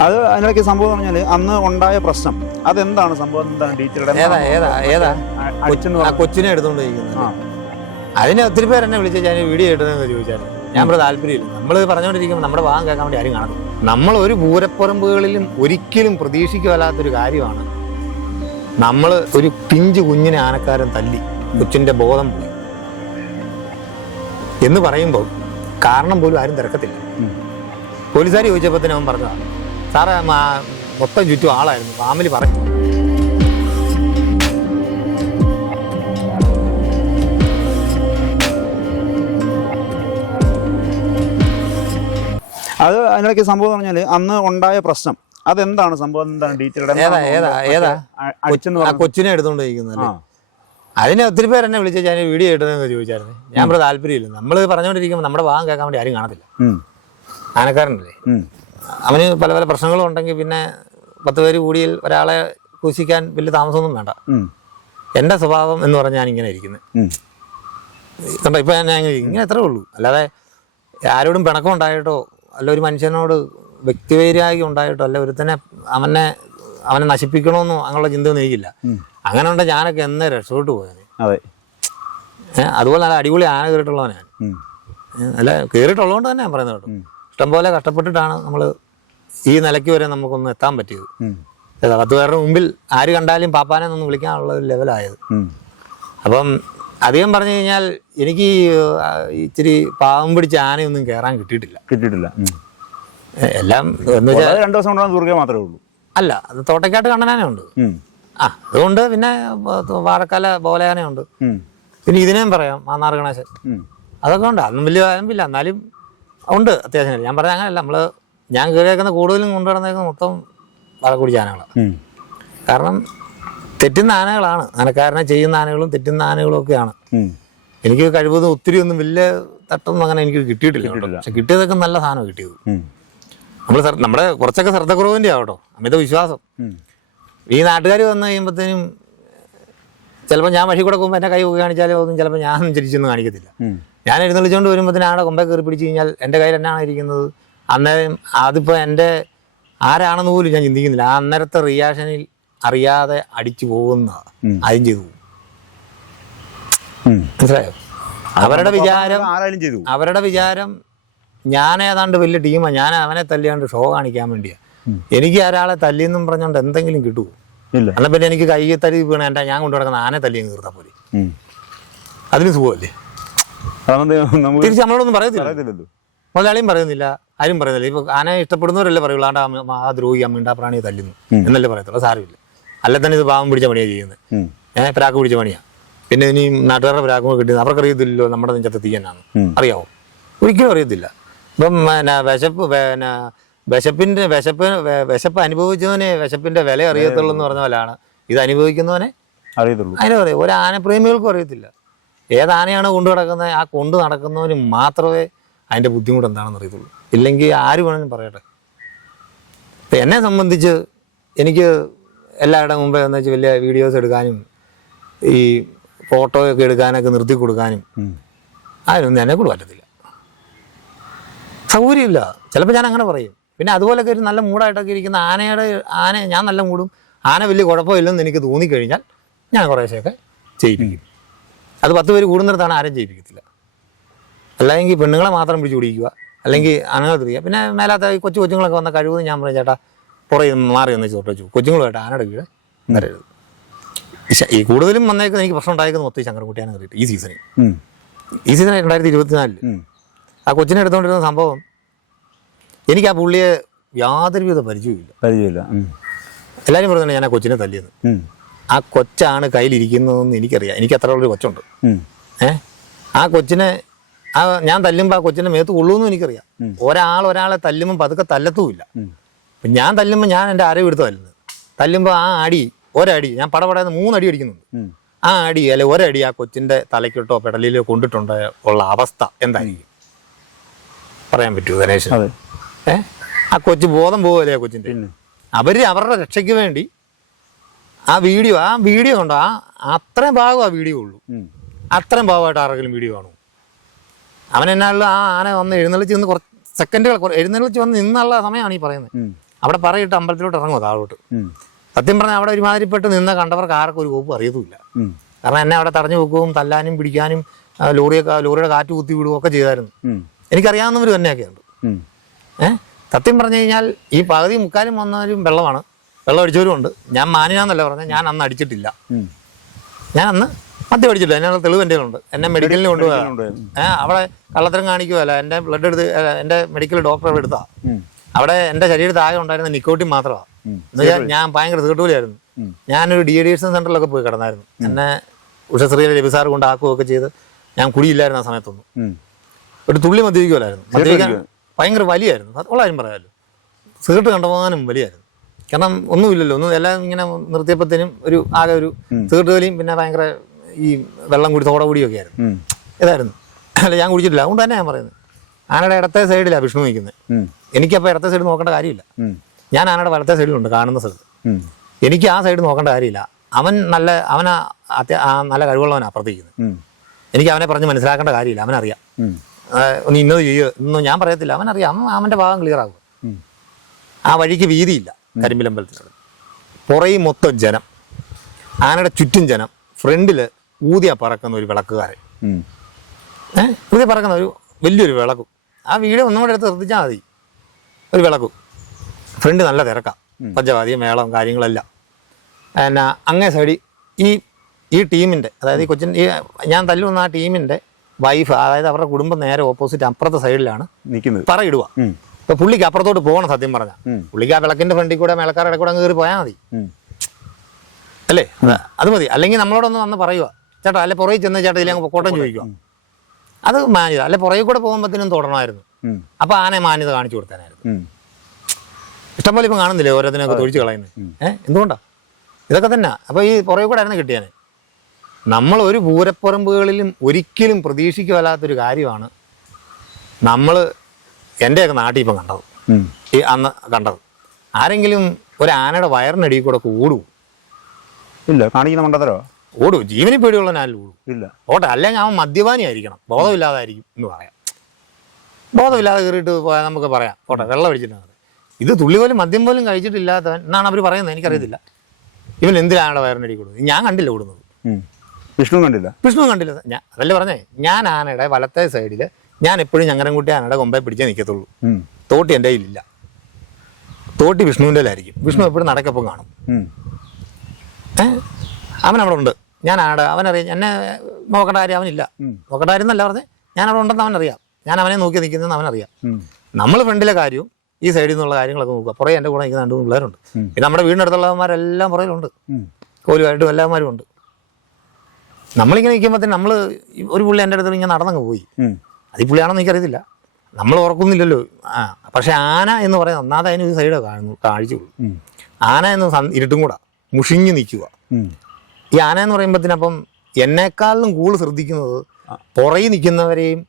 അത് അതിനൊക്കെ സംഭവം എന്ന് പറഞ്ഞാൽ അന്ന് ഉണ്ടായ പ്രശ്നം. അതെന്താണ് സംഭവം? എന്താണ് ടീച്ചറുടെ ഏതാ ഏതാ ഏതാ? ആ കൊച്ചിനെ എടുത്തോണ്ട് പോയിരിക്കുന്നത് ആ. അതിന് ഒത്തിരി പേര് എന്നെ വിളിച്ച് ഞാൻ വീഡിയോ എടുത്തതെന്ന് ചോദിച്ചാൽ ഞാൻ ഇവിടെ താല്പര്യമില്ല. നമ്മൾ പറഞ്ഞുകൊണ്ടിരിക്കുമ്പോൾ നമ്മുടെ ഭാഗം കേൾക്കാൻ വേണ്ടി ആരും കാണുന്നു നമ്മൾ ഒരു പൂരപ്പറമ്പുകളിലും ഒരിക്കലും പ്രതീക്ഷിക്കുവല്ലാത്തൊരു കാര്യമാണ് നമ്മൾ ഒരു പിഞ്ച് കുഞ്ഞിനെ ആനക്കാരൻ തല്ലി കൊച്ചിന്റെ ബോധം പോയി. എന്ന് പറയുമ്പോൾ കാരണം പോലും ആരും തിരക്കത്തില്ല. പോലീസുകാർ ചോദിച്ചപ്പോൾ തന്നെ അവൻ പറഞ്ഞതാണ് സാറേ മൊത്തം ചുറ്റും ആളായിരുന്നു. ഫാമിലി പറഞ്ഞു അത് അതിനിടയ്ക്ക് സംഭവം പറഞ്ഞാൽ പറഞ്ഞാൽ അന്ന് ഉണ്ടായ പ്രശ്നം. അതെന്താണ് സംഭവം? എന്താണ് ഡീറ്റെയിൽ ഏതാ ഏതാ ഏതാ? അടിച്ചെന്ന് ആ കൊച്ചിനെ എടുത്തോണ്ട് പോയിരിക്കുന്നത് അതിനെ ഒത്തിരി പേര് എന്നെ വിളിച്ച് ഞാൻ വീഡിയോ ഇട്ടതെന്ന് ചോദിച്ചായിരുന്നു. ഞാൻ ഇവിടെ താല്പര്യമില്ല. നമ്മൾ പറഞ്ഞുകൊണ്ടിരിക്കുമ്പോൾ നമ്മുടെ ഭാഗം കേൾക്കാൻ വേണ്ടി ആരും കാണത്തില്ല. ആനക്കാരനല്ലേ. അവന് പല പല പ്രശ്നങ്ങളും ഉണ്ടെങ്കിൽ പിന്നെ പത്ത് പേര് കൂടിയിൽ ഒരാളെ ക്രൂശിക്കാൻ വലിയ താമസമൊന്നും വേണ്ട. എന്റെ സ്വഭാവം എന്ന് പറഞ്ഞാൽ ഞാൻ ഇങ്ങനെ ഇരിക്കുന്നത്. കണ്ടോ? ഇപ്പം ഞാൻ ഇങ്ങനെ എത്ര ഉള്ളൂ. അല്ലാതെ ആരോടും പിണക്കം ഉണ്ടായിട്ടോ അല്ല ഒരു മനുഷ്യനോട് വ്യക്തിവൈരാഗ്യം ഉണ്ടായിട്ടോ അല്ല ഒരുത്തനെ അവനെ അവനെ നശിപ്പിക്കണമെന്നോ അങ്ങനെയുള്ള ചിന്തയൊന്നും എനിക്കില്ല. അങ്ങനെ ഉണ്ട് ഞാനൊക്കെ എന്നേ രക്ഷപ്പെട്ടു പോയത് അതെ. അതുപോലെ നല്ല അടിപൊളി ആന കയറിയിട്ടുള്ളവനാണ് അല്ല കയറിയിട്ടുള്ളതുകൊണ്ട് തന്നെ ഞാൻ പറയുന്നത് കേട്ടോ. ഇഷ്ടംപോലെ കഷ്ടപ്പെട്ടിട്ടാണ് നമ്മൾ ഈ നിലയ്ക്ക് വരെ നമുക്കൊന്ന് എത്താൻ പറ്റിയത്. അത് വേറെ പത്ത് പേരുടെ മുമ്പിൽ ആര് കണ്ടാലും പാപ്പാനെ ഒന്ന് വിളിക്കാനുള്ള ഒരു ലെവലായത്. അപ്പം അധികം പറഞ്ഞു കഴിഞ്ഞാൽ എനിക്ക് ഇച്ചിരി പാവം പിടിച്ച ആനയൊന്നും കയറാൻ കിട്ടിയിട്ടില്ല. കിട്ടിയിട്ടില്ല. എല്ലാം എന്ന് വെച്ചാൽ രണ്ടു ദിവസം കൊണ്ടാണ് ദുർഗ മാത്രമേ ഉള്ളൂ. അല്ല അത് തോട്ടക്കാട്ട് കണ്ണനാനേ ഉണ്ട്. ആ അതുകൊണ്ട് പിന്നെ വാഴക്കാല ബോലയാനയുണ്ട് ഉണ്ട്. പിന്നെ ഇതിനേം പറയാം മാന്നാർ ഗണേശൻ. അതൊക്കെ ഉണ്ട് അതൊന്നും വലിയ ആരംഭില്ല എന്നാലും ഉണ്ട് അത്യാവശ്യം ഞാൻ പറഞ്ഞ അങ്ങനെയല്ല നമ്മൾ ഞാൻ കയറിയേക്കുന്ന കൂടുതലും കൊണ്ടുവരുന്നേക്കുന്ന മൊത്തം വളക്കുടി ആനകളാണ് കാരണം തെറ്റുന്ന ആനകളാണ്. ആനക്കാരനെ ചെയ്യുന്ന ആനകളും തെറ്റുന്ന ആനകളും ഒക്കെയാണ്. എനിക്ക് കഴിവതും ഒത്തിരി ഒന്നും വലിയ തട്ടൊന്നും അങ്ങനെ എനിക്ക് കിട്ടിയിട്ടില്ല. കേട്ടോ. പക്ഷെ കിട്ടിയതൊക്കെ നല്ല സാധനം കിട്ടിയത്. നമ്മൾ നമ്മുടെ കുറച്ചൊക്കെ ശ്രദ്ധക്കുറവിന്റെ ആവട്ടോ അമിത വിശ്വാസം. ഈ നാട്ടുകാർ വന്നു കഴിയുമ്പോഴത്തേനും ചിലപ്പോൾ ഞാൻ വഴി കൂടെ പോകുമ്പോൾ എന്റെ കൈ കാണിച്ചാലും ഒന്നും ചിലപ്പോൾ ഞാൻ തിരിച്ചൊന്നും കാണിക്കത്തില്ല. ഞാൻ എഴുന്നള്ളിച്ചുകൊണ്ട് വരുമ്പോൾ ആടെ കൊമ്പേ കയറി പിടിച്ച് കഴിഞ്ഞാൽ എന്റെ കയ്യിൽ എന്നാണ് ഇരിക്കുന്നത്? അന്നേരം അതിപ്പോൾ എന്റെ ആരാണെന്ന് പോലും ഞാൻ ചിന്തിക്കുന്നില്ല. ആ അന്നേരത്തെ റിയാക്ഷനിൽ അറിയാതെ അടിച്ചു പോകുന്ന അതും ആദ്യം ചെയ്തു. മനസ്സിലായോ? അവരുടെ വിചാരം അവരുടെ വിചാരം ഞാൻ ഏതാണ്ട് വലിയ ടീമാണ് ഞാൻ അവനെ തല്ലിയാണ്ട് ഷോ കാണിക്കാൻ വേണ്ടിയാ. എനിക്ക് ഒരാളെ തല്ലിയെന്നും പറഞ്ഞുകൊണ്ട് എന്തെങ്കിലും കിട്ടുമോ ഇല്ല. എന്നാൽ പിന്നെ എനിക്ക് കൈ തല്ലി വീണ എന്റെ ഞാൻ കൊണ്ടു നടക്കുന്ന ആനെ തല്ലി തീർത്താൽ പോലെ. അതിന് സുഖമല്ലേ? തിരിച്ച് നമ്മളോടൊന്നും പറയത്തില്ലല്ലോ. മലയാളിയും പറയുന്നില്ല ആരും പറയുന്നില്ല. ഇപ്പൊ ആനെ ഇഷ്ടപ്പെടുന്നവരല്ലേ പറയുള്ളൂ ആണ്ട് ആ- ദ്രോഹി ആ മിണ്ടാപ്രാണിയെ തല്ലുന്നു. എന്നല്ലേ പറയത്തുള്ളൂ സാരമില്ല. അല്ല തന്നെ ഇത് പാവം പിടിച്ച പണിയാണ് ചെയ്യുന്നത്. ഏഹ് പ്രാക്ക് പിടിച്ച പണിയാണ് പിന്നെ ഇനി നാട്ടുകാരുടെ പ്രാക്കും കിട്ടുന്നത് അവർക്കറിയത്തില്ലല്ലോ നമ്മുടെ നെഞ്ചത്തെ തീയനാണ് അറിയാവോ? ഒരിക്കലും അറിയത്തില്ല. ഇപ്പം പിന്നെ വിശപ്പ് പിന്നെ വിശപ്പിന്റെ വിശപ്പ് വിശപ്പ് അനുഭവിച്ചവനെ വിശപ്പിന്റെ വില അറിയത്തുള്ളൂ എന്ന് പറഞ്ഞ പോലെയാണ്. ഇത് അനുഭവിക്കുന്നവനെ അറിയത്തുള്ളൂ. അതിനെ പറയും ഒരു ആനപ്രേമികൾക്കും അറിയത്തില്ല. ഏത് ആനയാണ് കൊണ്ടു നടക്കുന്നത് ആ കൊണ്ടു നടക്കുന്നവന് മാത്രമേ അതിന്റെ ബുദ്ധിമുട്ട് എന്താണെന്ന് അറിയത്തുള്ളൂ. ഇല്ലെങ്കിൽ ആര് വേണമെങ്കിലും പറയട്ടെ. ഇപ്പം എന്നെ സംബന്ധിച്ച് എനിക്ക് എല്ലാവരുടെ മുമ്പേ എന്ന് വെച്ചാൽ വലിയ വീഡിയോസ് എടുക്കാനും ഈ ഫോട്ടോയൊക്കെ എടുക്കാനൊക്കെ നിർത്തി കൊടുക്കാനും ആരും അതിനൊന്നും എന്നെ കൂടെ പറ്റത്തില്ല. സൗകര്യമില്ല. ചിലപ്പോൾ ഞാൻ അങ്ങനെ പറയും. പിന്നെ അതുപോലൊക്കെ ഒരു നല്ല മൂടായിട്ടൊക്കെ ഇരിക്കുന്ന ആനയുടെ ആന ഞാൻ നല്ല മൂടും. ആന വലിയ കുഴപ്പമില്ലെന്ന് എനിക്ക് തോന്നിക്കഴിഞ്ഞാൽ ഞാൻ കുറേശ്ശെയൊക്കെ ചെയ്യിപ്പിക്കും. അത് പത്ത് പേര് കൂടുന്നിടത്താണ് ആരും ചെയ്യിപ്പിക്കത്തില്ല. അല്ലെങ്കിൽ പെണ്ണുങ്ങളെ മാത്രം പിടിച്ചു പിടിക്കുക അല്ലെങ്കിൽ അനങ്ങത്തിരിക്കുക പിന്നെ മേലാത്ത ഈ കൊച്ചു കൊച്ചുങ്ങളൊക്കെ വന്ന കഴിവെന്ന് ഞാൻ പറയും ചേട്ടാ പുറകെ മാറി ഒന്ന് ചോട്ടു കൊച്ചുങ്ങളുമായിട്ട് ആനയുടെ കീഴ് വരരുത് ഈ കൂടുതലും വന്നേക്കുന്ന എനിക്ക് പ്രശ്നം ഉണ്ടായിരുന്നു മൊത്തം ശങ്കരൻകുട്ടിയാണ് കയറിയിട്ട് ഈ സീസണിൽ. ഈ സീസൺ രണ്ടായിരത്തി ഇരുപത്തിനാലിൽ ആ കൊച്ചിനെ എടുത്തുകൊണ്ടിരുന്ന സംഭവം എനിക്ക് ആ പുള്ളിയെ യാതൊരുവിധ പരിചയമില്ല. പരിചയമില്ല എല്ലാരും എല്ലാവരും പറയുന്നുണ്ട് ഞാൻ ആ കൊച്ചിനെ തല്ലിയത്. ആ കൊച്ചാണ് കയ്യിലിരിക്കുന്നതെന്ന് എനിക്കറിയാം. എനിക്ക് അത്ര ഉള്ളൊരു കൊച്ചുണ്ട്. ഏ? ആ കൊച്ചിനെ ആ ഞാൻ തല്ലുമ്പോൾ ആ കൊച്ചിനെ മേത്ത് കൊള്ളൂന്നും എനിക്കറിയാം. ഒരാൾ ഒരാളെ തല്ലുമ്പോൾ പതുക്കെ തല്ലത്തുമില്ല. അപ്പം ഞാൻ തല്ലുമ്പോൾ ഞാൻ എന്റെ ആരോ എടുത്ത് തല്ലുന്നത്. തല്ലുമ്പോൾ ആ അടി ഒരടി ഞാൻ പടപടയെന്ന് മൂന്നടി അടിക്കുന്നുണ്ട്. ആ അടി അല്ലെ ഒരടി ആ കൊച്ചിന്റെ തലയ്ക്കോട്ടോ പെടലിലോ കൊണ്ടിട്ടുണ്ടോ ഉള്ള അവസ്ഥ എന്തായിരിക്കും? പറയാൻ പറ്റുമോ ഗണേശൻ ഏ? ആ കൊച്ചു ബോധം പോകുമല്ലേ ആ കൊച്ചിന്റെ അവർ അവരുടെ രക്ഷയ്ക്ക് വേണ്ടി ആ വീഡിയോ ആ വീഡിയോ ഉണ്ടോ ആ അത്രയും ഭാഗം ആ വീഡിയോ ഉള്ളൂ. അത്രയും ഭാഗമായിട്ട് ആരെങ്കിലും വീഡിയോ കാണും അവൻ എന്നാലും ആ ആന വന്ന് എഴുന്നള്ളിച്ച് നിന്ന് കുറച്ച് സെക്കൻഡുകൾ എഴുന്നള്ളിച്ച് വന്ന് നിന്നുള്ള സമയമാണ് ഈ പറയുന്നത്. അവിടെ പറയിട്ട് അമ്പലത്തിലോട്ട് ഇറങ്ങുമോ താഴോട്ട്? സത്യം പറഞ്ഞാൽ അവിടെ ഒരുമാതിരിപ്പെട്ട് നിന്ന കണ്ടവർക്ക് ആർക്കും ഒരു കോപ്പ് അറിയത്തുമില്ല. കാരണം എന്നെ അവിടെ തടഞ്ഞു വെക്കുകയും തല്ലാനും പിടിക്കാനും ലോറിയൊക്കെ ലോറിയുടെ കാറ്റ് കുത്തി വിടുകയും ഒക്കെ ചെയ്തായിരുന്നു. എനിക്കറിയാവുന്നവർ തന്നെയൊക്കെ ഉണ്ട് ഉം. ഏഹ് സത്യം പറഞ്ഞു കഴിഞ്ഞാൽ ഈ പകുതി മുക്കാലും വന്നവരും വെള്ളമാണ്. വെള്ളം അടിച്ചവരും ഉണ്ട്. ഞാൻ മാനിനാന്നല്ല പറഞ്ഞത്. ഞാൻ അന്ന് അടിച്ചിട്ടില്ല. ഞാൻ അന്ന് മദ്യം അടിച്ചിട്ടില്ല. അതിനുള്ള തെളിവ് എന്റെ ഉണ്ട് എന്നെ മെഡിക്കലിന് കൊണ്ടുപോകാം കൊണ്ടുപോയത്. ഏഹ് അവിടെ കള്ളത്തരം കാണിക്കുമല്ല എന്റെ ബ്ലഡ് എടുത്ത് എന്റെ മെഡിക്കൽ ഡോക്ടർ എടുത്താ. ഉം. അവിടെ എന്റെ ശരീരത്തിൽ ആകെ ഉണ്ടായിരുന്ന നിക്കോട്ടിൻ മാത്രമാണ് എന്ന് എന്നുവെച്ചാൽ ഞാൻ ഭയങ്കര തീട്ടൂലായിരുന്നു ഉം. ഞാനൊരു ഡി അഡിക്ഷൻ സെന്ററിലൊക്കെ പോയി കിടന്നായിരുന്നു. എന്നെ ഉഷശ്രീയിലെ രവിസാർ കൊണ്ട് ആക്കുകയൊക്കെ ചെയ്ത് ഞാൻ കുടിയില്ലായിരുന്നു ആ സമയത്തൊന്നും. ഒരു തുള്ളി മദ്യപിക്കുമല്ലായിരുന്നു മദ്യപിക്കാൻ? ഭയങ്കര വലിയായിരുന്നു. അത് ഉള്ള കാര്യം പറയാമല്ലോ സിഗരറ്റ് കണ്ടമാനം വലിയായിരുന്നു. കാരണം ഒന്നുമില്ലല്ലോ. ഒന്നും എല്ലാം ഇങ്ങനെ നിർത്തിയപ്പോഴത്തേനും ഒരു ആകെ ഒരു സിഗരറ്റ് വലിയും പിന്നെ ഭയങ്കര ഈ വെള്ളം കുടി തോട കുടിയൊക്കെ ആയിരുന്നു. ഇതായിരുന്നു. അല്ല ഞാൻ കുടിച്ചിട്ടില്ല. അതുകൊണ്ട് തന്നെ ഞാൻ പറയുന്നത്. ആനയുടെ ഇടത്തെ സൈഡിലാണ് വിഷ്ണു നിൽക്കുന്നത്. എനിക്കപ്പോൾ ഇടത്തെ സൈഡ് നോക്കേണ്ട കാര്യമില്ല. ഞാൻ ആനയുടെ വലത്തെ സൈഡിലുണ്ട് കാണുന്ന സ്ഥലത്ത്. എനിക്ക് ആ സൈഡ് നോക്കേണ്ട കാര്യമില്ല. അവൻ നല്ല അവനാ നല്ല കഴിവുള്ളവനാണ് അപ്പുറത്തേക്കുന്നത് എനിക്ക് അവനെ പറഞ്ഞ് മനസ്സിലാക്കേണ്ട കാര്യമില്ല. അവനറിയാം. ഉം. ആ, നീ ഇന്നത് ചെയ്യോ. ഇന്നും ഞാൻ പറയത്തില്ല. അവൻ അവൻ അവന്റെ ഭാഗം ക്ലിയർ ആകും ആ വഴിക്ക് വീതിയില്ല കരിമ്പിലമ്പലത്തിനോട് പുറയും മൊത്തം ജനം. ആനയുടെ ചുറ്റും ജനം. ഫ്രണ്ടിൽ ഊതിയ പറക്കുന്ന ഒരു വിളക്കുകാരൻ. ഏഹ് ഊതിയ പറക്കുന്ന ഒരു വലിയൊരു വിളക്കും. ആ വീട് ഒന്നും കൂടെ എടുത്ത് ശ്രദ്ധിച്ചാൽ മതി. ഒരു വിളക്കും. ഫ്രണ്ട് നല്ല തിരക്കാം. പഞ്ചവാദി മേളം കാര്യങ്ങളെല്ലാം. എന്നാ അങ്ങേ സൈഡിൽ ഈ ഈ ടീമിന്റെ അതായത് ഈ കൊച്ചിൻ ഈ ഞാൻ തല്ലുന്ന ആ ടീമിന്റെ വൈഫ് അതായത് അവരുടെ കുടുംബം നേരെ ഓപ്പോസിറ്റ് അപ്പുറത്തെ സൈഡിലാണ് നിൽക്കുന്നത്. പറയിടുക. ഇപ്പൊ പുള്ളിക്ക് അപ്പുറത്തോട്ട് പോകണം സത്യം പറഞ്ഞ. പുള്ളിക്ക് ആ വിളക്കിന്റെ ഫ്രണ്ടിൽ കൂടെ മേളക്കാരുടെ കൂടെ അങ്ങ് കയറി പോയാൽ മതി. അല്ലേ? അത് മതി. അല്ലെങ്കിൽ നമ്മളോടൊന്ന് വന്ന് പറയുക. ചേട്ടാ അല്ലെ പുറകിൽ ചെന്ന് ചേട്ടാ ഇല്ലെങ്കിൽ പൊക്കോട്ടം ചോദിക്കുക. അത് മാന്യത. അല്ലെ പുറകിൽ കൂടെ പോകുമ്പോഴത്തേനും തുടരണമായിരുന്നു. അപ്പൊ ആനെ മാന്യത കാണിച്ചു കൊടുക്കാനായിരുന്നു ഇഷ്ടംപോലെ ഇപ്പം കാണുന്നില്ലേ ഓരോത്തിനൊക്കെ തൊഴിച്ച് കളയുന്നത്? ഏഹ് എന്തുകൊണ്ടാ? ഇതൊക്കെ തന്നെ. അപ്പൊ ഈ പുറകെ കൂടെ ആയിരുന്നു കിട്ടിയാനെ. നമ്മൾ ഒരു പൂരപ്പറമ്പുകളിലും ഒരിക്കലും പ്രതീക്ഷിക്കുവല്ലാത്തൊരു കാര്യമാണ് നമ്മൾ എന്റെയൊക്കെ നാട്ടിൽ ഇപ്പം കണ്ടത്. ഈ അന്ന് കണ്ടത്. ആരെങ്കിലും ഒരു ആനയുടെ വയറിനടിയിൽ കൂടെ ഓടും ഇല്ല കാണിക്കുന്ന മണ്ടത്തരോ? ഓടും ജീവനി പേടിയുള്ള ഞാൻ ഓടും. ഇല്ല. ഓട്ടെ അല്ലെങ്കിൽ അവൻ മദ്യപാനി ആയിരിക്കണം. ബോധമില്ലാതായിരിക്കും എന്ന് പറയാം. ബോധമില്ലാതെ കയറിയിട്ട് പോയാൽ നമുക്ക് പറയാം. ഓട്ടെ വെള്ളം അടിച്ചിട്ടുണ്ട് ഇത് തുള്ളി പോലും മദ്യം പോലും കഴിച്ചിട്ടില്ലാത്തവൻ എന്നാണ് അവർ പറയുന്നത്? എനിക്കറിയത്തില്ല. ഇവൻ എന്തിനാണ് വയറിനടി കൊടുക്കുന്നത് ഞാൻ കണ്ടില്ല ഓടുന്നത്. വിഷ്ണു കണ്ടില്ല. വിഷ്ണു കണ്ടില്ല. ഞാൻ അതല്ലേ പറഞ്ഞേ? ഞാൻ ആനയുടെ വലത്തെ സൈഡിൽ ഞാൻ എപ്പോഴും ഞങ്ങരൻകുട്ടി ആനയുടെ കൊമ്പെ പിടിച്ചേ നിൽക്കത്തുള്ളൂ തോട്ടി എന്റെ കയ്യിലില്ല. തോട്ടി വിഷ്ണുവിന്റെ ആയിരിക്കും വിഷ്ണു എപ്പോഴും നടക്കപ്പം കാണും. അവൻ അവിടെ ഉണ്ട്. ഞാൻ ആടെ അവനറിയാം. എന്നെ നോക്കേണ്ട കാര്യം അവനില്ല. നോക്കേണ്ട കാര്യം എന്നല്ല പറഞ്ഞേ. ഞാൻ അവിടെ ഉണ്ടെന്ന് അവനറിയാം. ഞാൻ അവനെ നോക്കി നിൽക്കുന്നതെന്ന് അവനറിയാം. നമ്മൾ ഫ്രണ്ടിലെ കാര്യവും ഈ സൈഡിൽ നിന്നുള്ള കാര്യങ്ങളൊക്കെ നോക്കുക. പുറകെ എന്റെ കൂടെ നിൽക്കുന്ന രണ്ട് മൂന്ന് പിള്ളേരുണ്ട്. പിന്നെ നമ്മുടെ വീടിനടുത്തുള്ളവന്മാരെല്ലാം പുറകിലുണ്ട്. ഉം. കോലുമായിട്ടും എല്ലാവന്മാരും ഉണ്ട് നമ്മളിങ്ങനെ നിൽക്കുമ്പോൾ നമ്മൾ ഒരു പുള്ളി എന്റെ അടുത്ത് ഇങ്ങനെ നടന്നങ്ങ് പോയി. അത് ഈ പുള്ളിയാണെന്ന് എനിക്കറിയത്തില്ല. നമ്മൾ ഓർക്കുന്നില്ലല്ലോ. ആ പക്ഷെ ആന എന്ന് പറയുന്നത് ഒന്നാമത് അതിന് ഒരു സൈഡ് കാണുന്നു കാഴ്ചയുള്ളൂ. ആന എന്ന് ഇരുട്ടും കൂടാ. മുഷിഞ്ഞു നിൽക്കുക. ഈ ആന എന്ന് പറയുമ്പോഴത്തേനപ്പം എന്നെക്കാളിലും കൂടുതൽ ശ്രദ്ധിക്കുന്നത് പുറകിൽ നിൽക്കുന്നവരെയും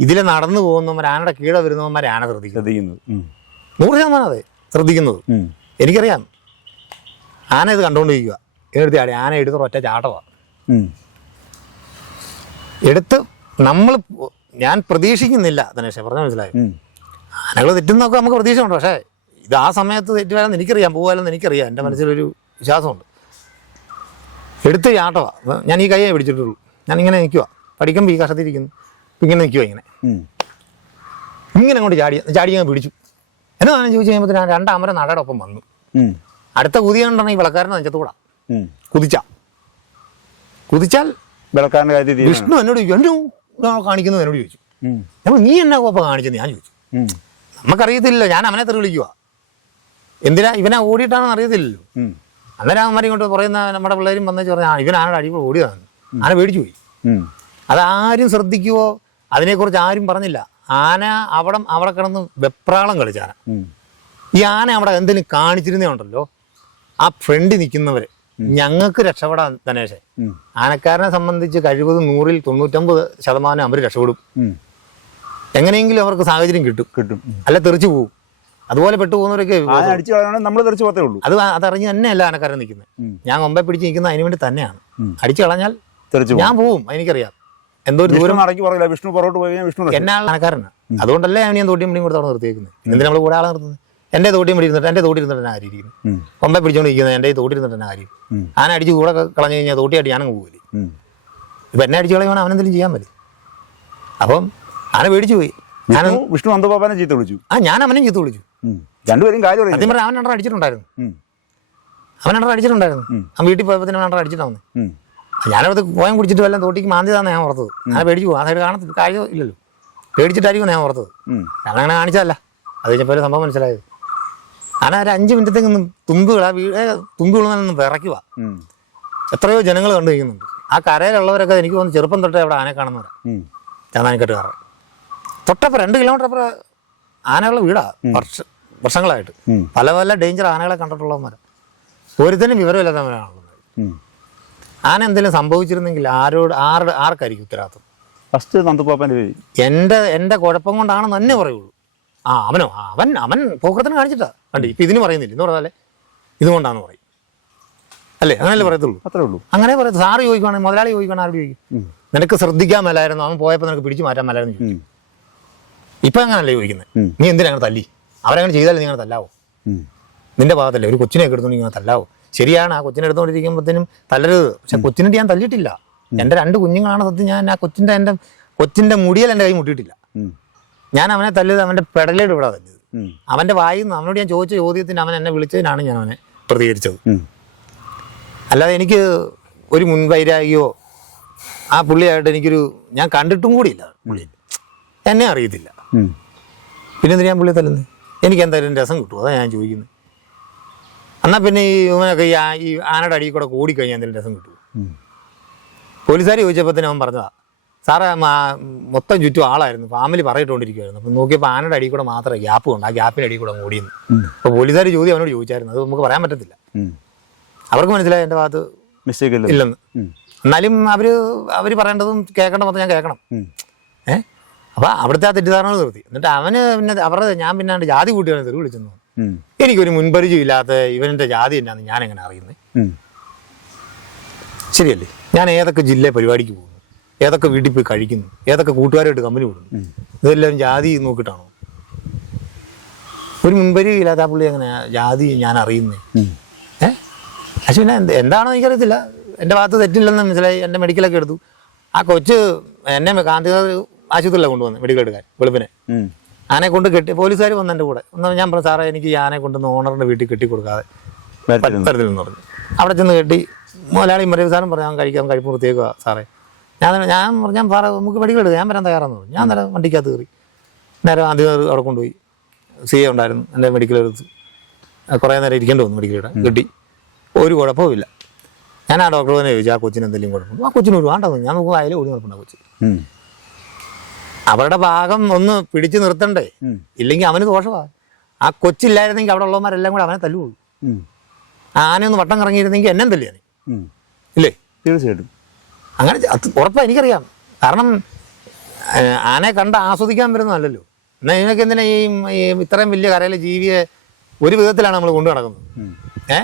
ഇതിലെ നടന്നു പോകുന്നവർ ആനയുടെ കീഴ വരുന്നവന്മാരെ ആന ശ്രദ്ധിക്കുന്നത്. നൂറ് ശതമാനം അതെ ശ്രദ്ധിക്കുന്നത്. എനിക്കറിയാം. ആന ഇത് കണ്ടുകൊണ്ടിരിക്കുക. എടുത്ത് ആടി ആന എടുത്ത് ഒറ്റ ചാട്ടമാണ്. എടുത്ത് നമ്മൾ ഞാൻ പ്രതീക്ഷിക്കുന്നില്ല ദിനേശ് പറഞ്ഞ മനസ്സിലായി. ആനകൾ തെറ്റുന്നൊക്കെ നമുക്ക് പ്രതീക്ഷയുണ്ട് പക്ഷേ ഇത് ആ സമയത്ത് തെറ്റുവരാമെന്ന് എനിക്കറിയാം പോകാലെന്ന് എനിക്കറിയാം എന്റെ മനസ്സിലൊരു വിശ്വാസമുണ്ട്. എടുത്ത് ചാട്ടവാ ഞാൻ ഈ കൈയെ പിടിച്ചിട്ടുള്ളൂ. ഞാൻ ഇങ്ങനെ നിൽക്കുക പഠിക്കുമ്പോൾ ഈ കഷത്തിരിക്കുന്നു ഇപ്പം ഇങ്ങനെ നിൽക്കുക ഇങ്ങനെ. ഇങ്ങനെ അങ്ങോട്ട് ചാടി ചാടി ഞാൻ പിടിച്ചു. എന്നാണ് ചോദിച്ചു കഴിയുമ്പോൾ ഞാൻ രണ്ടാമര നടയുടെ ഒപ്പം വന്നു. അടുത്ത കുതി കണ്ടാണ് ഈ വിളക്കാരനെ നെഞ്ചത്തുകൂടാ. കുതിച്ച. കുതിച്ചാൽ വിളക്കാരന്റെ കാര്യത്തിൽ. വിഷ്ണു എന്നോട് ചോദിച്ചു എന്നോ കാണിക്കുന്നു? കാണിക്കുന്നത് എന്നോട് ചോദിച്ചു. അപ്പൊ നീ എന്നാ കോപ്പ കാണിച്ചത് ഞാൻ ചോദിച്ചു. നമുക്കറിയത്തില്ലല്ലോ ഞാൻ അവനെ തെറി വിളിക്കുക എന്തിനാ ഇവനെ ഓടിയിട്ടാണെന്ന് അറിയത്തില്ലല്ലോ. അന്നേരം അവന്മാരെ ഇങ്ങോട്ട് പറയുന്ന നമ്മുടെ പിള്ളേരും വന്നു പറഞ്ഞാൽ ഇവനാണ് അടിപൊളി ഓടിയതാണ് ആന പേടിച്ചു പോയി. അതാരും ശ്രദ്ധിക്കുവോ? അതിനെക്കുറിച്ച് ആരും പറഞ്ഞില്ല. ആന അവിടെ അവിടെ കിടന്ന് വെപ്രാളം കളിച്ചാന ഈ ആന അവിടെ എന്തെങ്കിലും കാണിച്ചിരുന്നേ ഉണ്ടല്ലോ. ആ ഫ്രണ്ട് നിൽക്കുന്നവര് ഞങ്ങൾക്ക് രക്ഷപ്പെടാൻ ധനേശേ. ആനക്കാരനെ സംബന്ധിച്ച് കഴിവത് നൂറിൽ തൊണ്ണൂറ്റമ്പത് ശതമാനം അവർ രക്ഷപ്പെടും. എങ്ങനെയെങ്കിലും അവർക്ക് സാഹചര്യം കിട്ടും. കിട്ടും. അല്ല തെറിച്ചു പോകും അതുപോലെ പെട്ടു പോകുന്നവരൊക്കെ ആന അടിച്ചു നമ്മൾ തെറിച്ച് ഉള്ളൂ. അത് അതറിഞ്ഞ് തന്നെയല്ല ആനക്കാരൻ നിൽക്കുന്നത്. ഞാൻ കൊമ്പെ പിടിച്ച് നിൽക്കുന്ന അതിന് വേണ്ടി തന്നെയാണ്. അടിച്ചു കളഞ്ഞാൽ തെറിച്ച് ഞാൻ പോവും എനിക്കറിയാം. എന്തോ ഒരു ദൂരം നടക്കി പറയില്ല വിഷ്ണു പുറകോട്ട് പോയി വിഷ്ണു എന്നാൽ ആനക്കാരനാണ് അതുകൊണ്ടല്ലേ ഞാൻ തോട്ടിയും പിടിയും കൊടുത്ത് അവിടെ നിർത്തിയേക്കുന്നത്. എന്തിനാ നമ്മൾ കൂടെ ആളെ നിർത്തുന്നത്? എന്റെ തോട്ടിയും പിടിച്ചിരുന്നിട്ട് എന്റെ തോട്ടി ഇരുന്നിട്ട് ആരും ഇരിക്കും കൊമ്പ ഇരിക്കുന്നത് എന്റെ തോട്ടി ഇരുന്നിട്ട് ആരും ആന അടിച്ച് കൂടെ കളഞ്ഞു കഴിഞ്ഞാൽ തോട്ടിയായിട്ട് ഞാനങ്ങ് പോകില്ല. ഇപ്പം എന്നെ അടിച്ച് കളയുവാണെങ്കിൽ അവനെന്തെങ്കിലും ചെയ്യാൻ പറ്റും. അപ്പം ആന പേടിച്ചു പോയി. ഞാൻ വിഷ്ണു നന്ദഗോപാലിനെ ചീത്ത വിളിച്ചു. ആ ഞാൻ അവനെയും ചീത്ത വിളിച്ചു. രണ്ടുപേരും കാര്യം സത്യം പറഞ്ഞാൽ അവൻ രണ്ടര അടിച്ചിട്ടുണ്ടായിരുന്നു. അവൻ രണ്ടര അടിച്ചിട്ടുണ്ടായിരുന്നു. അവൻ വീട്ടിൽ പോയപ്പോൾ തന്നെ രണ്ടര അടിച്ചിട്ടാണ്. ഞാനവിടുത്തെ കോയം കുടിച്ചിട്ട് വല്ലതും തോട്ടിക്ക് മാന്തിയതാണ് ഞാൻ ഓർത്തത്. ഞാൻ പേടിച്ചു പോകും ആ സൈഡ് കാണത്തില്ല. കാര്യം ഇല്ലല്ലോ. പേടിച്ചിട്ടായിരിക്കും ഞാൻ ഓർത്തത്. ഉം. അങ്ങനെ കാണിച്ചതല്ല. അത് കഴിഞ്ഞപ്പോൾ സംഭവം മനസ്സിലായത്. ആന ഒരു അഞ്ച് മിനിറ്റത്തേക്കൊന്നും തുമ്പുകൾ ആ വീട് തുമ്പ് നിന്നും വിറയ്ക്കുക എത്രയോ ജനങ്ങൾ കണ്ടുപിടിക്കുന്നുണ്ട് ആ കരയിലുള്ളവരൊക്കെ എനിക്ക് തോന്നുന്നു ചെറുപ്പം തൊട്ടേ അവിടെ ആനയെ കാണുന്നവരാ. ഉം. ചന്ദാനിക്കെട്ടുകാരൻ തൊട്ടപ്പം രണ്ട് കിലോമീറ്റർ അപ്പുറം ആനകളുടെ വീടാ വർഷ വർഷങ്ങളായിട്ട്. പല പല ഡേഞ്ചർ ആനകളെ കണ്ടിട്ടുള്ളവന്മാരാ. ഒരുത്തനും വിവരമില്ലാത്തവരാണുള്ളത്. ആന എന്തെങ്കിലും സംഭവിച്ചിരുന്നെങ്കിൽ ആരോട് ആരുടെ ആർക്കായിരിക്കും ഉത്തരവാദിത്വം? ഫസ്റ്റ് നന്ദുപ്പാപ്പന്റെ എന്റെ എന്റെ കുഴപ്പം കൊണ്ടാണെന്ന് തന്നെ പറയുള്ളൂ. ആ അവനോ? അവൻ അവൻ പോക്കത്തിന് കാണിച്ചിട്ടാ. കണ്ടി ഇപ്പം ഇതിന് പറയുന്നില്ല. എന്ന് പറഞ്ഞാലേ ഇതുകൊണ്ടാന്ന് പറയും. അല്ലേ? അങ്ങനല്ലേ പറയത്തുള്ളൂ? അത്രേ ഉള്ളൂ. അങ്ങനെ പറയത്തു. സാറ് ചോദിക്കുവാണെങ്കിൽ മുതലാളി ചോദിക്കണം ആരോട് ചോദിക്കും? നിനക്ക് ശ്രദ്ധിക്കാൻ മേലായിരുന്നു? അവൻ പോയപ്പോൾ നിനക്ക് പിടിച്ചു മാറ്റാൻ മേലായിരുന്നു ചോദിക്കും. ഇപ്പൊ അങ്ങനല്ലേ ചോദിക്കുന്നത്. നീ എന്തിനാ അങ്ങനെ തല്ലി? അവരങ്ങനെ ചെയ്താലും നീ അങ്ങനെ തല്ലാവോ. നിന്റെ ഭാഗത്തല്ലേ. ഒരു കൊച്ചിനെ എടുത്തോണ്ട് ഇങ്ങനെ തല്ലാവോ. ശരിയാണ് ആ കൊച്ചിനെ എടുത്തോണ്ടിരിക്കുമ്പോഴത്തേനും തല്ലരുത്. പക്ഷെ കൊച്ചിനെ ഞാൻ തല്ലിയിട്ടില്ല. എന്റെ രണ്ട് കുഞ്ഞുങ്ങളാണ് സത്യം ഞാൻ ആ കൊച്ചിന്റെ എന്റെ കൊച്ചിന്റെ മുടിയിൽ എന്റെ കൈ മുട്ടിയിട്ടില്ല. ഞാൻ അവനെ തല്ലിയത് അവന്റെ പെടലേട് ഇവിടെ തല്ലിയത്. അവന്റെ വായിൽ നിന്ന് അവനോട് ഞാൻ ചോദിച്ച ചോദ്യത്തിന് അവൻ എന്നെ വിളിച്ചതിനാണ് ഞാൻ അവനെ പ്രതികരിച്ചത്. അല്ലാതെ എനിക്ക് ഒരു മുൻവൈരാഗിയോ ആ പുള്ളിയായിട്ട് എനിക്കൊരു ഞാൻ കണ്ടിട്ടും കൂടിയില്ല പുള്ളി എന്നെ അറിയത്തില്ല. പിന്നെ ഞാൻ പുള്ളിയെ തല്ലുന്നത്? എനിക്ക് എന്തായാലും രസം കിട്ടുമോ അതാ ഞാൻ ചോദിക്കുന്നത്. എന്നാൽ പിന്നെ ഈ ഇവനൊക്കെ ഈ ആനയുടെ അടിയിൽ കൂടെ കൂടിക്കഴിഞ്ഞാൽ എന്തെങ്കിലും രസം കിട്ടുമോ. പോലീസുകാർ ചോദിച്ചപ്പോൾ തന്നെ അവൻ പറഞ്ഞതാ. സാറേ മൊത്തം ചുറ്റും ആളായിരുന്നു. ഫാമിലി പറയിട്ടുകൊണ്ടിരിക്കുവായിരുന്നു. അപ്പം നോക്കിയപ്പോൾ ആനയുടെ അടി കൂടെ മാത്രമേ ഗ്യാപ്പ് ഉണ്ട്. ആ ഗ്യാപ്പിന്റെ അടി കൂടെ ഓടിയെന്ന്. ഉം. അപ്പോൾ പോലീസുകാർ ചോദ്യം അവനോട് ചോദിച്ചായിരുന്നു. അത് നമുക്ക് പറയാൻ പറ്റത്തില്ല. അവർക്ക് മനസ്സിലായി എന്റെ ഭാഗത്ത്? മിസ്റ്റേക്ക് ഇല്ല ഇല്ലെന്ന്. എന്നാലും അവർ അവർ പറയേണ്ടതും കേൾക്കേണ്ട മൊത്തം ഞാൻ കേൾക്കണം. ഏഹ് ഏ? അപ്പോൾ അവിടുത്തെ ആ തെറ്റിദ്ധാരണകൾ നിർത്തി. എന്നിട്ട് അവന് പിന്നെ അവരുടെ ഞാൻ പിന്നെ ജാതി കൂട്ടിയാണ് തെറി വിളിച്ചെന്ന്. എനിക്കൊരു മുൻപരിചയം ഇല്ലാത്ത ഇവന്റെ ജാതി എന്നാന്ന് ഞാൻ എങ്ങനെ അറിയുന്നത്. ശരിയല്ലേ? ഞാൻ ഏതൊക്കെ ജില്ലയെ പരിപാടിക്ക് പോകുന്നു? ഏതൊക്കെ വീട്ടിൽ പോയി കഴിക്കുന്നു? ഏതൊക്കെ കൂട്ടുകാരായിട്ട് കമ്പനി വിടുന്നു ഇതെല്ലാവരും ജാതി നോക്കിയിട്ടാണോ? ഒരു മുൻപരി ഇല്ലാത്ത ആ പുള്ളി അങ്ങനെ ജാതി ഞാൻ അറിയുന്നേ? ഏഹ് പക്ഷെ പിന്നെ എന്ത് എന്താണോ എനിക്കറിയത്തില്ല. എന്റെ ഭാഗത്ത് തെറ്റില്ലെന്ന് മനസ്സിലായി. എന്റെ മെഡിക്കലൊക്കെ എടുത്തു. ആ കൊച്ച് എന്നെ കാന്തി ആശുപത്രിയിലാണ് കൊണ്ടുവന്നത് മെഡിക്കൽ എടുക്കാൻ വെളുപ്പിനെ. ആനെ കൊണ്ട് കെട്ടി പോലീസുകാർ വന്ന എന്റെ കൂടെ. ഒന്ന് ഞാൻ പറഞ്ഞു സാറേ എനിക്ക് ഈ ആനെ കൊണ്ടുവന്ന് ഓണറിന്റെ വീട്ടിൽ കെട്ടി കൊടുക്കാതെ വരത്തില്ലെന്ന്. നിന്ന് പറഞ്ഞു. അവിടെ ചെന്ന് കെട്ടി മുതലാളി മറിയ സാറും പറഞ്ഞു അവൻ കഴിക്കാൻ കഴിപ്പ് നിർത്തിയേക്കുക സാറേ. ഞാൻ ഞാൻ പറഞ്ഞാൽ ഞാൻ സാറേ നമുക്ക് മെഡിക്കൽ എടുക്കുക ഞാൻ വരാൻ തയ്യാറാന്ന് പറഞ്ഞു. ഞാൻ നേരെ വണ്ടിക്കകത്ത് കയറി. നേരെ ആദ്യം അവിടെ കൊണ്ടുപോയി. സി എ ഉണ്ടായിരുന്നു. എന്റെ മെഡിക്കൽ എടുത്ത്. കുറേ നേരം ഇരിക്കേണ്ടി വന്നു മെഡിക്കൽ ഇടാൻ കിട്ടി. ഒരു കുഴപ്പമില്ല ഞാൻ ആ ഡോക്ടർ തന്നെ ചോദിച്ചു ആ കൊച്ചിന് എന്തെങ്കിലും കുഴപ്പമുണ്ടോ? ആ കൊച്ചിന് ഒരു വേണ്ടത് ഞാൻ നോക്കുമ്പോൾ അതിൽ ഒരു കുഴപ്പമുണ്ട് കൊച്ചു. ഉം. അവരുടെ ഭാഗം ഒന്ന് പിടിച്ചു നിർത്തണ്ടേ. ഇല്ലെങ്കിൽ അവന് ദോഷമാണ് ആ കൊച്ചില്ലായിരുന്നെങ്കിൽ അവിടെ ഉള്ളവന്മാരെല്ലാം കൂടെ അവനെ തല്ലുള്ളൂ. ആനയൊന്ന് വട്ടം കറങ്ങിയിരുന്നെങ്കിൽ എന്നെ തല്ലിയാണ്. ഇല്ലേ? തീർച്ചയായിട്ടും. അങ്ങനെ ഉറപ്പാണ് എനിക്കറിയാം. കാരണം ഏഹ്, ആനയെ കണ്ട് ആസ്വദിക്കാൻ വരുന്നതല്ലല്ലോ. എന്നാൽ ഇതിനൊക്കെ എന്തിനാ ഈ ഇത്രയും വലിയ കരയിലെ ജീവിയെ ഒരു വിധത്തിലാണ് നമ്മൾ കൊണ്ടു നടക്കുന്നത്? ഏ?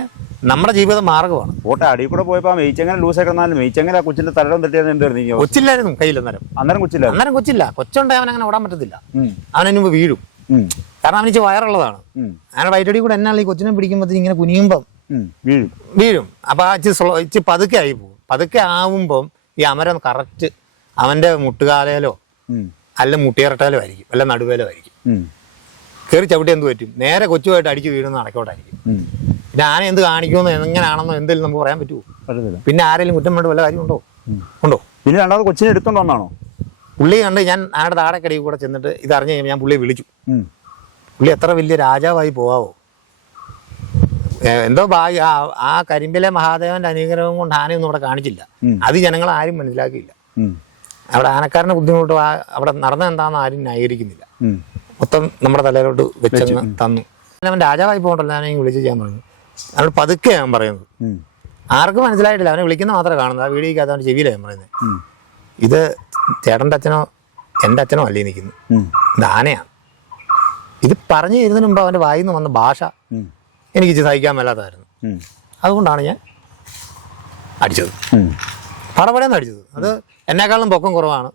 നമ്മുടെ ജീവിതം മാർഗമാണ്. ഓട്ടെ അടി കൂടെ പോയപ്പോൾ മെയ്ച്ചെങ്ങനെ ലൂസ് കിടന്നാലും മെയ്ച്ചങ്ങനെ ആ കൊച്ചിന്റെ തലം തട്ടിയാൽ എന്തായിരുന്നു? കൊച്ചില്ലായിരുന്നു കയ്യിൽ അന്നേരം. അന്നേരം കൊച്ചില്ല? അന്നേരം കൊച്ചില്ല. കൊച്ചുണ്ടായി അവൻ അങ്ങനെ ഓടാൻ പറ്റത്തില്ല. അവൻ മുമ്പ് വീഴും. കാരണം അവനിച്ച് വയറുള്ളതാണ്. അങ്ങനെ വയറ്റടി കൂടെ എന്നാണ് ഈ കൊച്ചിനെ പിടിക്കുമ്പോഴത്തേക്ക് ഇങ്ങനെ കുനിയുമ്പം വീഴും. വീഴും. അപ്പൊ ആ ഇച്ചി ഇച്ചി പതുക്കെ ആയി പോകും. പതുക്കെ ആവുമ്പം ഈ അമരം കറക്റ്റ് അവന്റെ മുട്ടുകാലയിലോ. അല്ല മുട്ടിയിറട്ടാലോ ആയിരിക്കും അല്ല നടുവേലോ ആയിരിക്കും. കയറി ചവിട്ടി എന്ത് പറ്റും? നേരെ കൊച്ചുമായിട്ട് അടിച്ചു വീഴുന്ന അടക്കോട്ടായിരിക്കും. പിന്നെ ആന എന്ത് കാണിക്കുമെന്നോ എങ്ങനെയാണെന്നോ എന്തെങ്കിലും നമുക്ക് പറയാൻ പറ്റുമോ? പിന്നെ ആരെങ്കിലും കുറ്റം വേണ്ട വല്ല കാര്യമുണ്ടോ? ഉണ്ടോ ഉണ്ടോ? പിന്നെ രണ്ടാമത് കൊച്ചിനെ എടുത്തോണ്ട് വന്നാണോ? പുള്ളി കണ്ട് ഞാൻ ആരുടെ താടക്കടിയിൽ കൂടെ ചെന്നിട്ട് ഇത് അറിഞ്ഞു കഴിഞ്ഞാൽ ഞാൻ പുള്ളിയെ വിളിച്ചു. പുള്ളി എത്ര വലിയ രാജാവായി പോവാവോ? എന്തോ ഭാഗ്യ. ആ കരിമ്പിലെ മഹാദേവന്റെ അനുഗ്രഹം കൊണ്ട് ആനയൊന്നും അവിടെ കാണിച്ചില്ല. അത് ജനങ്ങൾ ആരും മനസ്സിലാക്കിയില്ല. അവിടെ ആനക്കാരന്റെ ബുദ്ധിമുട്ട് അവിടെ നടന്ന എന്താണെന്ന് ആരും ന്യായീകരിക്കുന്നില്ല. മൊത്തം നമ്മുടെ തലയിലോട്ട് വെച്ചെന്ന് തന്നു. അവൻ രാജാവായി പോകണ്ടല്ലോ ഞാൻ വിളിച്ച് ചെയ്യാൻ പറഞ്ഞു. അവനോട് പതുക്കെ ഞാൻ പറയുന്നത്. ആർക്കും മനസ്സിലായിട്ടില്ല അവനെ വിളിക്കുന്ന മാത്രമേ കാണുന്നത്. ആ വീഡിയോയ്ക്ക് അവന്റെ ചെവിയിലാണ് ഞാൻ പറയുന്നത്. ഇത് ചേട്ടന്റെ അച്ഛനോ എന്റെ അച്ഛനോ അല്ലേ നിൽക്കുന്നു. ഇത് ആനയാണ് ഇത് പറഞ്ഞു തരുന്നതിന് മുമ്പ് അവന്റെ വായിന്ന് നിന്ന് വന്ന ഭാഷ. എനിക്ക് സഹിക്കാൻ മേലാത്തതായിരുന്നു. അതുകൊണ്ടാണ് ഞാൻ അടിച്ചത്. പടപടയെന്ന് അടിച്ചത്. അത് എന്നെക്കാളും പൊക്കം കുറവാണ്.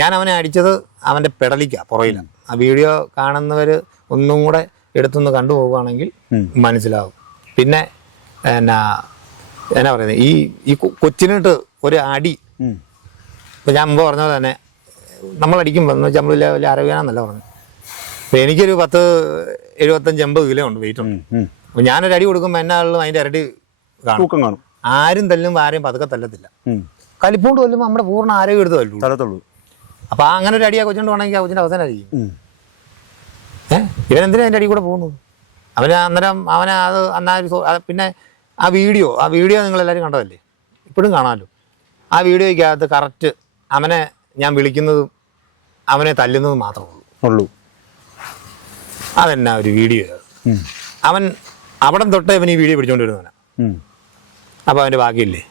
ഞാൻ അവനെ അടിച്ചത് അവന്റെ പെടലിക്ക പുറയിലാണ് ആ വീഡിയോ കാണുന്നവർ ഒന്നും കൂടെ എടുത്തുനിന്ന് കണ്ടുപോകുകയാണെങ്കിൽ. മനസ്സിലാവും. പിന്നെ എന്നാ എന്നാ പറയുന്നത് ഈ ഈ കൊച്ചിനിട്ട് ഒരു അടി. ഇപ്പം ഞാൻ മുമ്പ് പറഞ്ഞ പോലെ തന്നെ നമ്മളടിക്കുമ്പോൾ എന്ന് വെച്ചാൽ നമ്മൾ വലിയ വലിയ ആരോഗ്യമാണെന്നല്ല പറഞ്ഞു എനിക്കൊരു പത്ത് എഴുപത്തഞ്ച് എൺപത് കിലോ ഉണ്ട് വെയിറ്റ് ഉണ്ട്. അപ്പം ഞാനൊരു അടി കൊടുക്കുമ്പോൾ എന്നാ ഉള്ളു അതിന്റെ ഇരട്ടി കാണും. തൂക്കം കാണും. ആരും തല്ലും ആരെയും പതുക്കെ തല്ലത്തില്ല. ഉം. കലിപ്പോണ്ട് കൊല്ലുമ്പോൾ നമ്മുടെ പൂർണ ആരോഗ്യം എടുത്ത് തല്ലൂ ആ അങ്ങനെ ഒരു അടിയാ കൊച്ചുകൊണ്ട് വേണമെങ്കിൽ ആ കൊച്ചിന്റെ അവസാനമായിരിക്കും ഉം. ഏഹ് ഇവനെന്തിനാ അതിന്റെ അടി കൂടെ പോകുന്നത്? അവന് അന്നേരം അവനെ അത് അന്നാ ഒരു സോ- പിന്നെ ആ വീഡിയോ ആ വീഡിയോ നിങ്ങൾ നിങ്ങളെല്ലാവരും കണ്ടതല്ലേ? ഇപ്പോഴും കാണാമല്ലോ. ആ വീഡിയോയ്ക്കകത്ത് കറക്റ്റ് അവനെ ഞാൻ വിളിക്കുന്നതും അവനെ തല്ലുന്നതും മാത്രമേ ഉള്ളൂ. ഉള്ളൂ. അതെന്നാ ഒരു വീഡിയോ? അവൻ അവിടെ തൊട്ട് ഇവൻ ഈ വീഡിയോ പിടിച്ചോണ്ട് വരുന്നവനാ അപ്പൊ അവന്റെ ബാക്കിയില്ലേ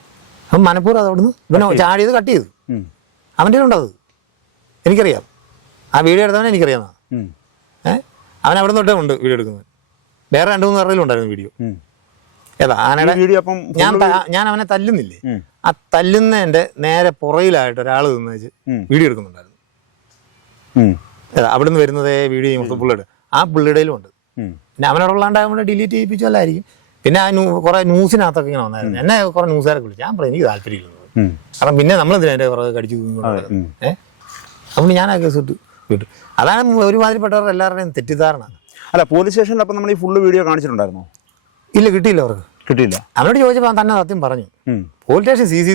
അപ്പം മനഃപൂർവം അത് അവിടുന്ന് ഇവനെ ചാടിയത് കട്ട് ചെയ്തു. അവന്റെ ഉണ്ടത് എനിക്കറിയാം. ആ വീഡിയോ എടുത്തവനെ എനിക്കറിയാം. ഏഹ് അവൻ അവിടെ തൊട്ടേ ഉണ്ട് വീഡിയോ എടുക്കുന്നത്. വേറെ രണ്ട് മൂന്ന് പേരുടെ ഉണ്ടായിരുന്നു വീഡിയോ. ഏതാ? ആനയുടെ വീഡിയോ അപ്പം ഞാൻ ഞാൻ അവനെ തല്ലുന്നില്ലേ? ആ തല്ലുന്നതിന്റെ നേരെ പുറയിലായിട്ട് ഒരാൾ നിന്ന് വെച്ച് വീഡിയോ എടുക്കുന്നുണ്ടായിരുന്നു. ഏതാ? അവിടുന്ന് വരുന്നതേ വീഡിയോ മൊത്തം പുള്ളിയുടെ ആ പുള്ളിയുടെയിലും ഉണ്ട്. പിന്നെ അവനോട് ഉള്ളാണ്ടാകുമ്പോൾ ഡിലീറ്റ് ചെയ്യിപ്പിച്ചല്ലായിരിക്കും പിന്നെ ആ ന്യൂ കുറേ ന്യൂസിനകത്തൊക്കെ ഇങ്ങനെ വന്നായിരുന്നു. എന്നെ കുറേ ന്യൂസുകാരൊക്കെ വിളിച്ചു. ഞാൻ പറയുന്നത് എനിക്ക് താല്പര്യമില്ല. കാരണം പിന്നെ നമ്മൾ എന്റെ പുറകെ കടിച്ചു. ഏഹ് അതുകൊണ്ട് ഞാൻ ആ കേസ് വിട്ടു. അതാണ് ഒരുമാതിരിപ്പെട്ടവർ എല്ലാവരുടെയും തെറ്റിദ്ധാരണ. അല്ല പോലീസ് സ്റ്റേഷനിൽ അപ്പം നമ്മൾ ഈ ഫുള്ള് വീഡിയോ കാണിച്ചിട്ടുണ്ടായിരുന്നോ? ഇല്ല കിട്ടിയില്ല അവർക്ക്. കിട്ടിയില്ല. അവനോട് ചോദിച്ചപ്പോൾ തന്നെ സത്യം പറഞ്ഞു. Police station C C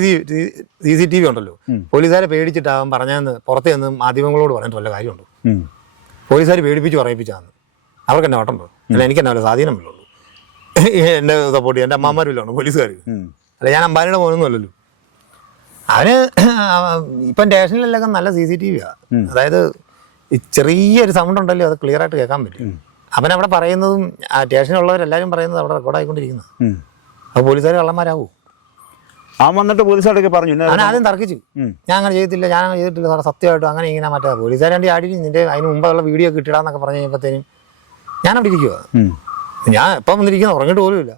C C T V ഉണ്ടല്ലോ. പോലീസുകാരെ പേടിച്ചിട്ടാവും പറഞ്ഞതെന്ന് പുറത്ത് നിന്ന് മാധ്യമങ്ങളോട് പറഞ്ഞിട്ട് വല്ല കാര്യമുണ്ടോ? പോലീസുകാർ പേടിപ്പിച്ച് പറയിപ്പിച്ചാന്ന്. അവർക്ക് എന്നെ വട്ടുണ്ടോ അല്ല എനിക്ക് എന്നെ സ്വാധീനം സ്വാധീനമില്ലുള്ളൂ എന്റെ സപ്പോർട്ട് എന്റെ അമ്മമാരില്ലാണ് പോലീസുകാർ. അല്ല ഞാൻ അമ്പാനിയുടെ മോനൊന്നും അല്ലല്ലോ അവന് ഇപ്പം സ്റ്റേഷനിലെല്ലാം നല്ല സി സി ടി വിയാണ് അതായത് ചെറിയൊരു സൗണ്ട് ഉണ്ടല്ലോ അത് ക്ലിയർ ആയിട്ട് കേൾക്കാൻ പറ്റും. അവൻ അവിടെ പറയുന്നതും ആ സ്റ്റേഷനിലുള്ളവരെല്ലാവരും പറയുന്നത് അവിടെ റെക്കോർഡായിക്കൊണ്ടിരിക്കുന്നത് ആയിക്കൊണ്ടിരിക്കുന്നത്. അപ്പോൾ പോലീസുകാർ കള്ളന്മാരാവും. അവൻ വന്നിട്ട് പോലീസുകാരൊക്കെ പറഞ്ഞു ഞാൻ ആദ്യം തർക്കിച്ചു. ഞാൻ അങ്ങനെ ചെയ്തിട്ടില്ല ഞാൻ അങ്ങനെ ചെയ്തിട്ടില്ല സാറേ സത്യമായിട്ടും അങ്ങനെ ഇങ്ങനെ മറ്റേ പോലീസുകാരാണ്ട് ആടി നിന്റെ അതിന് മുമ്പുള്ള വീഡിയോ കിട്ടിടാന്നൊക്കെ പറഞ്ഞു കഴിഞ്ഞപ്പോഴത്തേനും ഞാൻ അവിടെ ഇരിക്കുക ഞാൻ ഇപ്പം വന്നിരിക്കുന്ന ഉറങ്ങിട്ട് പോലും ഇല്ല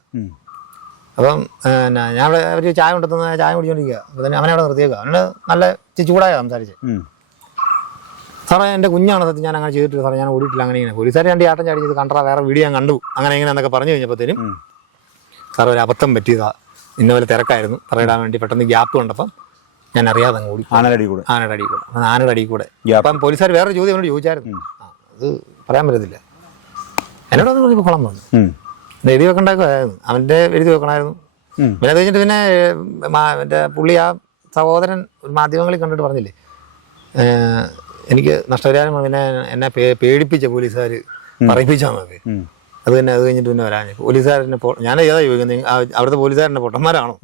അപ്പം പിന്നെ ഞാൻ അവിടെ അവർ ചായ കൊണ്ടുത്തുന്ന ചായ കുടിച്ചോണ്ടിരിക്കുക അപ്പം തന്നെ അവനെ അവിടെ നിർത്തിയേക്കുക അവന് നല്ല ചിച്ചുകൂടായ ചൂടായ സംസാരിച്ച്. സാറേ എന്റെ കുഞ്ഞാണ് സത്യം ഞാൻ അങ്ങനെ ചെയ്തിട്ട് സാറേ ഞാൻ ഓടിയിട്ടില്ല അങ്ങനെ ഇങ്ങനെ. പോലീസുകാർ രണ്ട് ആട്ടം ചാടി ചെയ്ത് കണ്ടാ വേറെ വീഡിയോ ഞാൻ കണ്ടു. അങ്ങനെ ഇങ്ങനെ എന്നൊക്കെ പറഞ്ഞു കഴിഞ്ഞപ്പോഴത്തേനും. സാറേ ഒരു അബദ്ധം പറ്റിയതാ. ഇന്ന പോലെ തിരക്കായിരുന്നു. പറയിടാൻ വേണ്ടി പെട്ടെന്ന് ഗ്യാപ്പ് കണ്ടപ്പം ഞാൻ അറിയാതെ അങ്ങ് ഓടി. ആനരടി കൂടെ. ആനയുടെ അടി കൂടെ. ആനയുടെ അടി കൂടെ. അപ്പം പോലീസുകാർ വേറെ ചോദ്യം എന്നോട് ചോദിച്ചായിരുന്നു. അത് പറയാൻ പറ്റത്തില്ല. എന്നോട് അത് പറഞ്ഞപ്പോൾ കുളം വന്നു എഴുതി വെക്കണ്ടായിരുന്നു അവന്റെ എഴുതി വെക്കണമായിരുന്നു. പിന്നെ അത് കഴിഞ്ഞിട്ട് പിന്നെ എന്റെ പുള്ളി ആ സഹോദരൻ മാധ്യമങ്ങളിൽ കണ്ടിട്ട് പറഞ്ഞില്ലേ? എനിക്ക് നഷ്ടപരിഹാരം പിന്നെ എന്നെ പേടിപ്പിച്ച പോലീസുകാർ പറയിപ്പിച്ചാന്നൊക്കെ ഉം. അത് തന്നെ അത് കഴിഞ്ഞിട്ട് പിന്നെ വരാൻ. പോലീസുകാരനെ ഞാൻ ഏതാ ചോദിക്കുന്നത്? അവിടുത്തെ പോലീസുകാരന്റെ പൊട്ടന്മാരാണോ.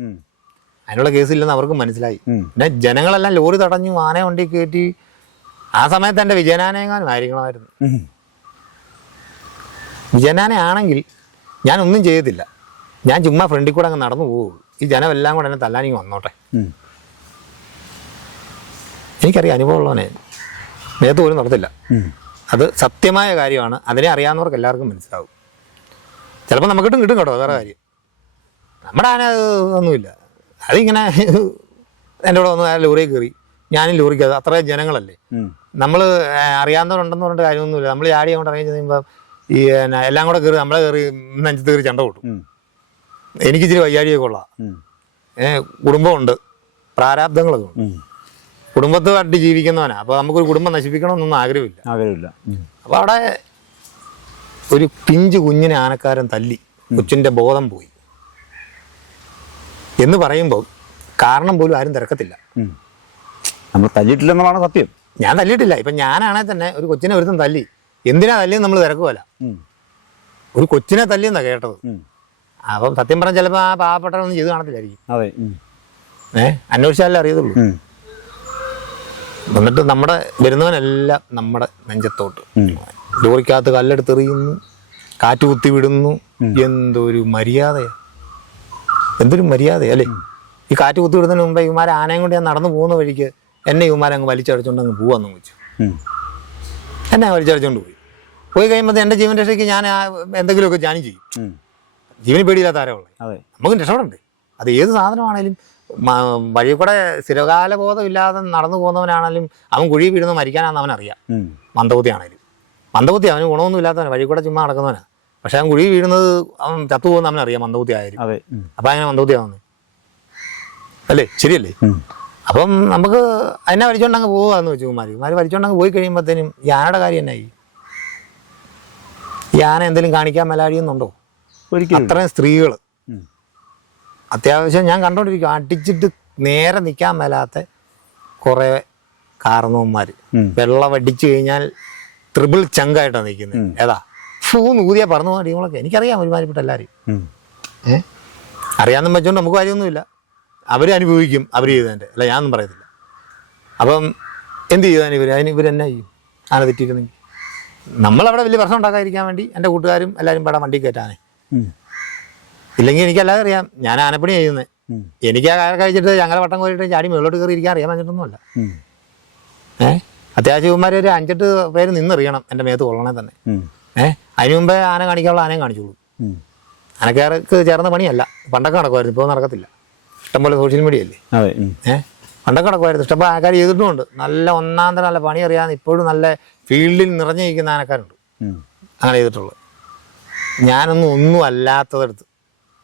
അതിനുള്ള കേസില്ലെന്ന് അവർക്ക് മനസ്സിലായി. പിന്നെ ജനങ്ങളെല്ലാം ലോറി തടഞ്ഞു ആന വണ്ടി കയറ്റി. ആ സമയത്ത് എന്റെ വിജയനാനയെങ്ങാനും ആയിരിക്കണമായിരുന്നു. ഞാനൊന്നും ആണെങ്കിൽ ഞാൻ ഒന്നും ചെയ്യത്തില്ല ഞാൻ ചുമ്മാ ഫ്രണ്ടിൽ കൂടെ അങ്ങ് നടന്നു പോവുള്ളൂ ഈ ജനമെല്ലാം കൂടെ എന്നെ തല്ലാനിങ്ങ് വന്നോട്ടെ. എനിക്കറിയാം അനുഭവമുള്ളവനെ നേരത്തെ പോലും നടത്തില്ല. അത് സത്യമായ കാര്യമാണ്. അതിനെ അറിയാവുന്നവർക്ക് എല്ലാവർക്കും മനസ്സിലാവും. ചിലപ്പോൾ നമുക്കിട്ടും കിട്ടും കേട്ടോ വേറെ കാര്യം. നമ്മുടെ ആന ഒന്നുമില്ല. അതിങ്ങനെ എന്റെ കൂടെ വന്ന് ലോറിയിൽ കയറി. ഞാനും ലോറിക്ക് അത് അത്രയും ജനങ്ങളല്ലേ. നമ്മൾ അറിയാവുന്നവരുണ്ടെന്ന് പറഞ്ഞിട്ട് കാര്യമൊന്നുമില്ല. നമ്മൾ ചാടി അങ്ങോട്ട് ഇറങ്ങി കഴിയുമ്പോൾ ഈ എല്ലാം കൂടെ കയറി നമ്മളെ കയറി നെഞ്ചത്ത് കയറി ചണ്ട കൂട്ടും. എനിക്ക് ഇച്ചിരി വയ്യാഴിയൊക്കെ കൊള്ളാം ഉം. ഏ കുടുംബമുണ്ട്. പ്രാരാബ്ദങ്ങളൊക്കെ ഉണ്ട്. കുടുംബത്തുമായിട്ട് ജീവിക്കുന്നവനാ. അപ്പോൾ നമുക്കൊരു കുടുംബം നശിപ്പിക്കണമെന്നൊന്നും ആഗ്രഹമില്ല. ആഗ്രഹമില്ല. അപ്പൊ അപ്പോൾ അവിടെ ഒരു പിഞ്ചു കുഞ്ഞിനെ ആനക്കാരൻ തല്ലി. കൊച്ചിന്റെ ബോധം പോയി. എന്ന് പറയുമ്പോൾ കാരണം പോലും ആരും തിരക്കത്തില്ല. നമ്മൾ തല്ലിയിട്ടില്ലെന്നുള്ളതാണ് സത്യം. ഞാൻ തല്ലിയിട്ടില്ല. ഇപ്പം ഞാനാണെങ്കിൽ തന്നെ ഒരു കൊച്ചിനെ ഒരുത്തം തല്ലി. എന്തിനാ തല്ലിയെന്ന് നമ്മൾ തിരക്കുമല്ല ഒരു കൊച്ചിനെ തല്ലിയെന്നാ കേട്ടത്. അപ്പം സത്യം പറഞ്ഞാൽ ചിലപ്പോൾ ആ പാവപ്പെട്ടവനൊന്നും ചെയ്ത് കാണത്തില്ലായിരിക്കും. അതെ. ഏ? അന്വേഷിച്ചാലേ അറിയത്തുള്ളൂ. എന്നിട്ട് നമ്മുടെ വരുന്നവനെല്ലാം നമ്മുടെ നെഞ്ചത്തോട്ട്. ലോറിക്കകത്ത് കല്ലെടുത്തെറിയുന്നു കാറ്റ് കുത്തി വിടുന്നു. എന്തൊരു മര്യാദയാ. എന്തൊരു മര്യാദയല്ലേ ഈ കാറ്റ് കുത്തി വിടുന്നതിന് മുമ്പേ ഇവന്മാരെ ആനയും കൊണ്ട് ഞാൻ നടന്നു പോകുന്ന വഴിക്ക് എന്നെ അങ്ങ് വലിച്ചടിച്ചോണ്ട് അങ്ങ് പോവാന്ന് വെച്ചു. എന്നെ വലിച്ചടിച്ചോണ്ട് പോയി. പോയി കഴിയുമ്പോൾ എന്റെ ജീവൻ രക്ഷയ്ക്ക് ഞാൻ എന്തെങ്കിലും എന്തെങ്കിലുമൊക്കെ ഞാനും ചെയ്യും. ജീവന് പേടിയില്ലാത്ത ആരാളെ നമുക്ക് രക്ഷപ്പെടണ്ടേ? അത് ഏത് സാധനമാണേലും വഴി കൂടെ സ്ഥിരകാല ബോധമില്ലാതെ നടന്നു പോകുന്നവനാണെങ്കിലും അവൻ കുഴി വീഴുന്ന മരിക്കാനാണെന്ന് അവനറിയാം അറിയാം. മന്ദബുദ്ധി ആണേലും മന്ദബുദ്ധി അവന് ഗുണമൊന്നും ഇല്ലാത്തവനാണ് വഴി കൂടെ ചുമ്മാ നടക്കുന്നവനാ. പക്ഷെ അവൻ കുഴി വീഴുന്നത് അവൻ ചത്തുപോകുന്ന അവനറിയാം മന്ദബുദ്ധി ആയാലും. അപ്പം അങ്ങനെ മന്ദബുദ്ധിയാവുന്നത് അല്ലേ? ശരിയല്ലേ. അപ്പം നമുക്ക് അതിനെ വലിച്ചോണ്ടങ്ങ് പോവാന്ന് വെച്ചു കുമാരി. കുമാരി വലിച്ചോണ്ടങ്ങ് പോയി കഴിയുമ്പോഴത്തേനും ഈ ആനയുടെ കാര്യം എന്നായി? ആന എന്തെങ്കിലും കാണിക്കാൻ മേലാഴിയുന്നുണ്ടോ? ഒരിക്കലും അത്രയും സ്ത്രീകൾ. അത്യാവശ്യം ഞാൻ കണ്ടോണ്ടിരിക്കും അടിച്ചിട്ട് നേരെ നിൽക്കാൻ മേലാത്ത കുറേ കാരണവന്മാർ. വെള്ളം അടിച്ചു കഴിഞ്ഞാൽ ത്രിപിൾ ചങ്കായിട്ടാണ് നിൽക്കുന്നത് ഏതാ? ഫൂ നൂതിയാ പറന്നു പോകാൻ ടീമുകളൊക്കെ. എനിക്കറിയാം ഒരുമാതിരിപ്പെട്ട എല്ലാവരും ഏഹ് അറിയാമെന്നും വെച്ചോണ്ട് നമുക്ക് കാര്യമൊന്നുമില്ല. അവർ അനുഭവിക്കും അവർ ചെയ്തതിന്റെ അല്ല ഞാനൊന്നും പറയത്തില്ല. അപ്പം എന്ത് ചെയ്താൻ ഇവർ അതിന് ഇവരെന്നാ ചെയ്യും? ആന തെറ്റിയിരുന്നെങ്കിൽ? നമ്മളവിടെ വലിയ പ്രശ്നം ഉണ്ടാക്കാതിരിക്കാൻ വേണ്ടി എന്റെ കൂട്ടുകാരും എല്ലാവരും പാടാൻ വണ്ടി കയറ്റാനേ. ഇല്ലെങ്കിൽ എനിക്കല്ലാതെ അറിയാം. ഞാൻ ആനപ്പണി ചെയ്യുന്നത്. എനിക്ക് ആ കഴിച്ചിട്ട് ഞങ്ങളെ വട്ടം കോരിട്ട് ചാടി മുകളിലോട്ട് കയറി ഇരിക്കാൻ അറിയാൻ. ഏ? അത്യാവശ്യം ഇവന്മാർ ഒരു അഞ്ചെട്ട് പേര് നിന്നറിയണം എന്റെ മേത്ത് കൊള്ളണേ തന്നെ. ഏ? അതിന് മുമ്പേ ആന കാണിക്കാനുള്ള ആനയും കാണിച്ചോളൂ. ആനക്കാർക്ക് ചേർന്ന പണിയല്ല. പണ്ടൊക്കെ നടക്കുമായിരുന്നു. ഇപ്പോൾ നടക്കത്തില്ല. ഇഷ്ടംപോലെ സോഷ്യൽ മീഡിയ അല്ലേ. ഏഹ് പണ്ടൊക്കെ നടക്കുമായിരുന്നു. ഇഷ്ടംപോലെ ആൾക്കാർ ചെയ്തിട്ടുമുണ്ട്. നല്ല ഒന്നാം തരം നല്ല പണി അറിയാതെ ഇപ്പോഴും നല്ല ഫീൽഡിൽ നിറഞ്ഞിരിക്കുന്ന ആനക്കാരുണ്ട്. അങ്ങനെ ചെയ്തിട്ടുള്ളത്. ഞാനൊന്നും ഒന്നും അല്ലാത്തതെടുത്ത്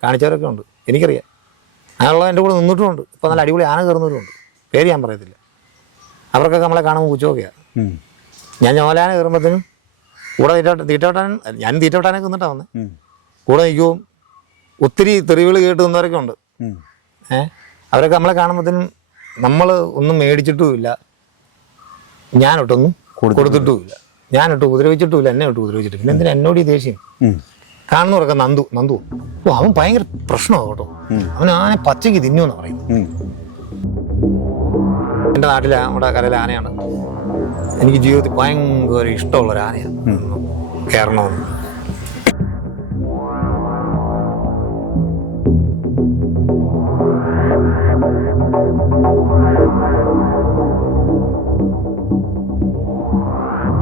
കാണിച്ചവരൊക്കെ ഉണ്ട്. എനിക്കറിയാം. അങ്ങനെയുള്ള എന്റെ കൂടെ നിന്നിട്ടുമുണ്ട്. ഇപ്പം നല്ല അടിപൊളി ആന കയറുന്നവരുമുണ്ട്. പേര് ഞാൻ പറയത്തില്ല. അവർക്കൊക്കെ നമ്മളെ കാണുമ്പോൾ പൂച്ചോക്കെയാണ് ഞാൻ ഞോലാന കയറുമ്പോഴത്തേനും കൂടെ തീറ്റ തീറ്റവട്ടാൻ ഞാൻ തീറ്റവട്ടാനൊക്കെ നിന്നിട്ടാണ് വന്നത്. കൂടെ നിൽക്കുവും. ഒത്തിരി തെറിവുകൾ കേട്ട് നിന്നവരൊക്കെ ഉണ്ട്. ഏ? അവരൊക്കെ നമ്മളെ കാണുമ്പോഴത്തേനും നമ്മൾ ഒന്നും മേടിച്ചിട്ടുമില്ല. ഞാനൊട്ടൊന്നും കൊടുത്തിട്ടുമില്ല. ഞാനിട്ട് ഉപദ്രവിച്ചിട്ടുമില്ല എന്നെ ഇട്ട് ഉപദ്രവിച്ചിട്ട് പിന്നെ എന്തിനാ എന്നോട് ഈ ദേഷ്യം? കാണുന്നവരൊക്കെ നന്ദു നന്ദു. ഓ അവൻ ഭയങ്കര പ്രശ്നമാണ് കേട്ടോ. അവൻ ആന പച്ചയ്ക്ക് തിന്നുമെന്ന് പറയുന്നു എന്റെ നാട്ടിലെ നമ്മുടെ കരയിലെ ആനയാണ്. എനിക്ക് ജീവിതത്തിൽ ഭയങ്കര ഇഷ്ടമുള്ള ഒരു ആനയാണ് കയറണമെന്ന്